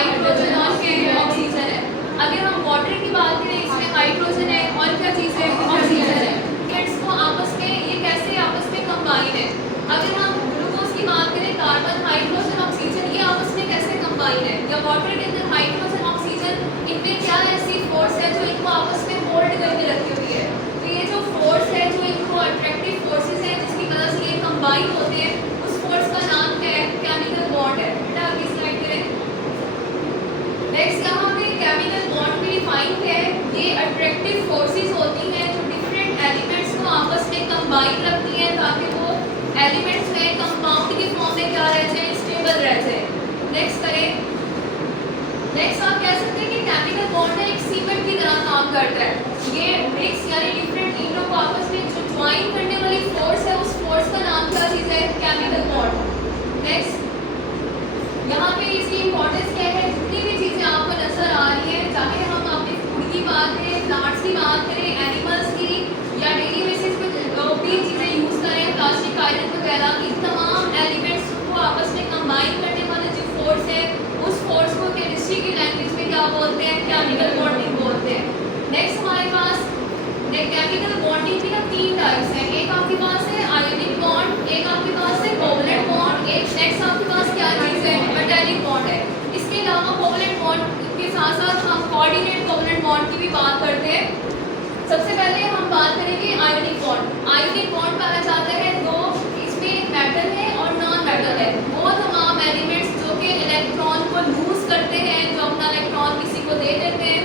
Hydrogen और फिर oxygen है। अगर हम वाटर की बात करें, इसमें हाइड्रोजन है और क्या चीज़ है, ऑक्सीजन है। एलिमेंट्स को आपस में ये कैसे आपस में कंबाइन है। अगर हम ग्लूकोज की बात करें, कार्बन हाइड्रोजन ऑक्सीजन ये आपस में कैसे कंबाइन है, या वाटर के अंदर हाइड्रोजन ऑक्सीजन, इनमें क्या ऐसी फोर्स है जो इनको आपस में होल्ड करके रखी हुई है। तो ये जो फोर्स है, जो इनको अट्रैक्टिव फोर्सेस है जिसकी वजह से ये कंबाइन होते हैं, उस फोर्स का नाम क्या है, केमिकल बॉन्ड है। बेटा अगली स्लाइड करें। नेक्स्ट यहाँ पे केमिकल बॉन्ड की डिफाइन है, ये अट्रैक्टिव फोर्सेस होती हैं जो डिफरेंट एलिमेंट्स को आपस में कंबाइन रखती हैं ताकि वो एलिमेंट्स में कंपाउंड की फॉर्म में क्या रह जाए, स्टेबल रह जाए। नेक्स्ट करें। नेक्स्ट आप कह सकते हैं कि केमिकल बॉन्ड एक सीमेंट की तरह काम करता है। ये मिक्स यानी डिफरेंट ईंटों को आपस में जो ज्वाइन करने वाली फोर्स है, उस फोर्स का नाम क्या चीज़ है, केमिकल बॉन्ड। नेक्स्ट यहाँ पे इसकी इंपॉर्टेंस क्या है, जितनी भी चीज़ें आपको नजर आ रही है, चाहे हम अपने फूड की बात करें, प्लांट्स की बात करें, एनिमल्स की, या डेली बेसिस पे जो भी चीज़ें यूज़ करें, प्लास्टिक आयरन वगैरह, इन तमाम एलिमेंट्स को आपस में कंबाइन करने वाला जो फोर्स है, उस फोर्स को केमिस्ट्री की लैंग्वेज में क्या बोलते हैं, केमिकल बॉन्डिंग बोलते हैं। नेक्स्ट हमारे पास केमिकल बॉन्डिंग की ना 3 टाइप्स हैं। एक आपके पास है आयोनिक बॉन्ड, एक आपके पास है कोवलेंट बॉन्ड, एक नेक्स्ट आपके पास क्या चीज़ है, मेटालिक बॉन्ड है। इसके अलावा कोवलेंट बॉन्ड के साथ साथ हम कोऑर्डिनेट कोवलेंट बॉन्ड की भी बात करते हैं। सबसे पहले हम बात करेंगे आयोनिक बॉन्ड। आयोनिक बॉन्ड पाया जाता है दो, इसमें एक मेटल है और नॉन मेटल है। वो तमाम एलिमेंट्स जो कि इलेक्ट्रॉन को लूज करते हैं, जो अपना इलेक्ट्रॉन किसी को दे देते हैं,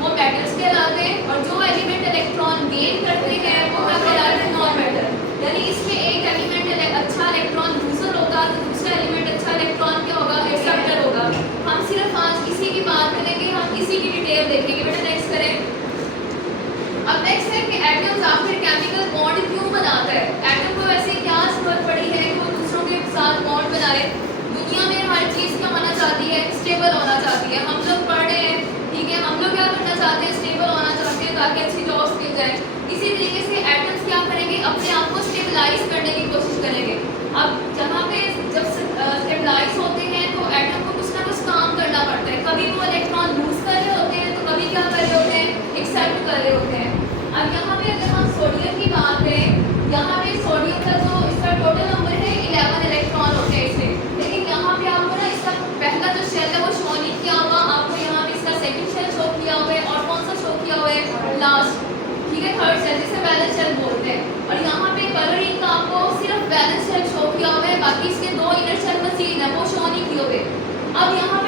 वो मेटल्स कहलाते हैं, और जो एलिमेंट इलेक्ट्रॉन गेन करते हैं वो क्या कहलाते हैं, नॉन मेटल। यानी इसमें एक एलिमेंट अच्छा इलेक्ट्रॉन लूजर होगा तो दूसरा एलिमेंट अच्छा इलेक्ट्रॉन क्या होगा, एक्सेप्टर होगा। हम सिर्फ आज इसी की बात करेंगे, हम इसी की डिटेल देखेंगे। बेटा नेक्स्ट करें। अब नेक्स्ट है कि एटम्स आखिर केमिकल बॉन्ड क्यों बनाता है। एटम को वैसे क्या जरूरत पड़ी है कि वो दूसरों के साथ बॉन्ड बनाए। दुनिया में हर चीज़ क्या होना चाहती है, स्टेबल होना चाहती है। हम लोग पढ़ रहे हैं, ठीक है, हम लोग क्या करना चाहते हैं, स्टेबल होना चाहते हैं ताकि अच्छी जॉब्स मिल जाए। इसी तरीके से एटम्स क्या करेंगे, अपने आप को स्टेबलाइज करने की कोशिश करेंगे। अब जहाँ पे जब स्टेबलाइज होते हैं तो एटम को कुछ ना कुछ काम करना पड़ता है। कभी वो इलेक्ट्रॉन लूज कर रहे होते हैं तो कभी क्या कर रहे होते हैं, एक्सेप्ट कर रहे होते हैं। अब यहाँ पे अगर हम सोडियम की बात करें, यहाँ पे सोडियम का जो इसका टोटल नंबर है 11 इलेक्ट्रॉन होते हैं इसमें। लेकिन यहाँ पे आपको ना इसका पहला जो शेल है वो शो नहीं किया हुआ, आपको यहाँ पे इसका सेकंड शेल शो किया हुआ है, और कौन सा शो किया हुआ है, लास्ट, ठीक है, थर्ड शेल, जिसे बैलेंस शेल बोलते हैं। और यहाँ पे कलरिंग का आपको सिर्फ बैलेंस शेल शो किया हुआ है, बाकी इसके 2 इनर शेल मजीद है वो शो नहीं किए हुए। अब यहाँ